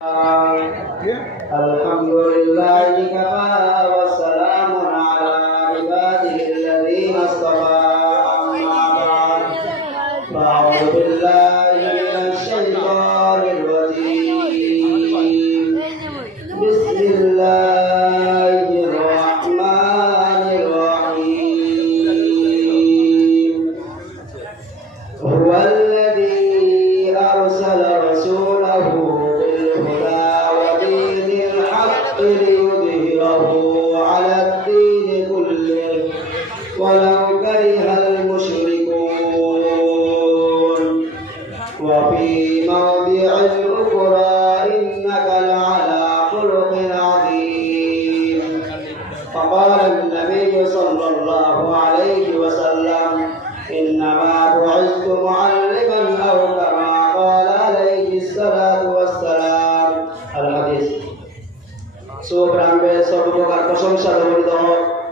Alhamdulillahi kafa wa salamun ala ibadihi alladhina istafa amma ba'd. A'udzu billahi minasy syaithanir rajim. Bismillahirrahmanirrahim. Huwallazi arsala rasulahu ليظهره على الدين كله ولو كره المشركون وفي موضع أخرى إنك لعلى خلق عظيم. فقال النبي صلى الله عليه وسلم إنما بعثت معلما أو كما قال عليه الصلاة والسلام. الحديث. সুপ্রাঙ্গে সর্বপ্রকার প্রশংসা গঠিত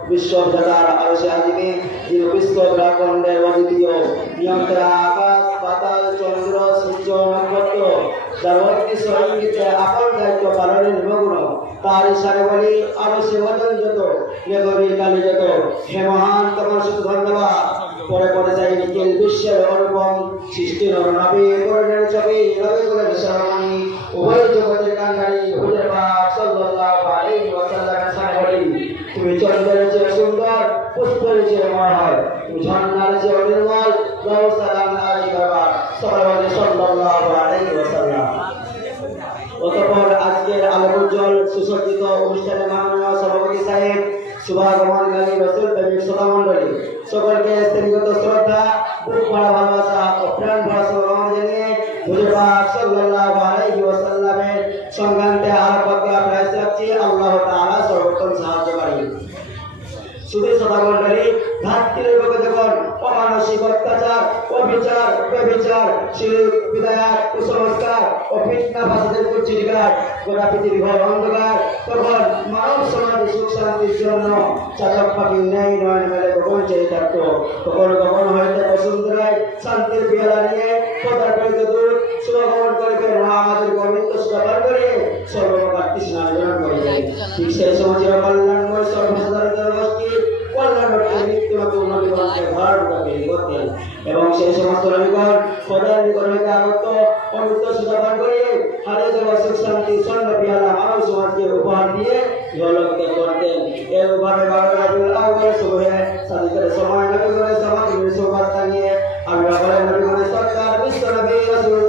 বিশ্বজাতার আরশে আজিমে যিনি বিশ্ব ব্রহ্মাণ্ডের অদ্বিতীয় নিয়ন্ত্রণ আকাশ পাতাল চন্দ্র সূর্য নক্ষত্র যাবতীয় সঙ্গীতে আপন দায়িত্ব পালনের নিমগ্ন তার ইশারে বলি আরশে ওজন যত নেগরি কালী যত হে মহান তোমার শুধু ধন্যবাদ। পরে পরে যাই নিখিল বিশ্বের অনুপম সৃষ্টির নবী করণের ছবি নবী কুলের শরণী উভয় জগতের কাঙ্গালী হুজুর পাক সাল্লাল্লাহু আলাইহি ওয়াসাল্লামের সাথে বলি তুমি চন্দ্রের চেয়ে সুন্দর পুষ্পের চেয়ে মনোহর তুমি ঝর্ণার চেয়ে নির্মল দাও সালাম আলাইকা সাল্লাল্লাহু আলাইহি ওয়াসাল্লাম। অতঃপর আজকের আলোকোজ্জ্বল সুসজ্জিত অনুষ্ঠানে মাননীয় সভাপতি সাহেব শুভাগমনকারী রসুল প্রেমিক শ্রোতামণ্ডলী সকলকে স্ত্রীগত শ্রদ্ধা বুক ভরা ভালোবাসা ও প্রাণ ভরা সালাম জানিয়ে হুজুর পাক সাল্লাল্লাহু আলাইহি ওয়াসাল্লামের সংক্রান্তে আলোককে প্রয়াস রাখছি আল্লাহ তাআলা সর্বোত্তম সাহায্যকারী। শুধু শ্রোতামণ্ডলী ভ্রাতৃত্বের যখন অমানসিক অত্যাচার অবিচার ব্যভিচার শিরক বিদায়াত কুসংস্কার ও ফিতনা ফাসাদের কুচিরকার গোটা পৃথিবী ঘর অন্ধকার তখন মানব সমাজে সুখ শান্তির জন্য চাতক পাখি ন্যায় নয়ন মেলে কখন চেয়ে থাকত। কখনো কখনো হয়তো বসুন্ধরায় শান্তির পেয়ালা নিয়ে পদার পরিত দূর শুভগমন করিবে আমাদের গোবিন্দ সুদাপান করে সর্বপ্রকার তৃষ্ণা নিবারণ করে ঠিক সেই সময় কল্যাণময় সর্বসাধারণ গোষ্ঠী এবং সেই সমস্ত নবীগণ খোদার নিকট হইতে আগত পবিত্র সুদাপান করে হারিয়ে যাওয়া সুখ শান্তি স্বর্ণ পেয়ালা মানব সমাজকে উপহার দিয়ে ইহলোকে করতেন। এই উপহারে রাবিউল আউয়াল শুভে সাদিকের সময় নবীগণের সমাধি সুবার্তা নিয়ে আমরা বলেন নবীগণের সরকার বিশ্ব নবী রাসূল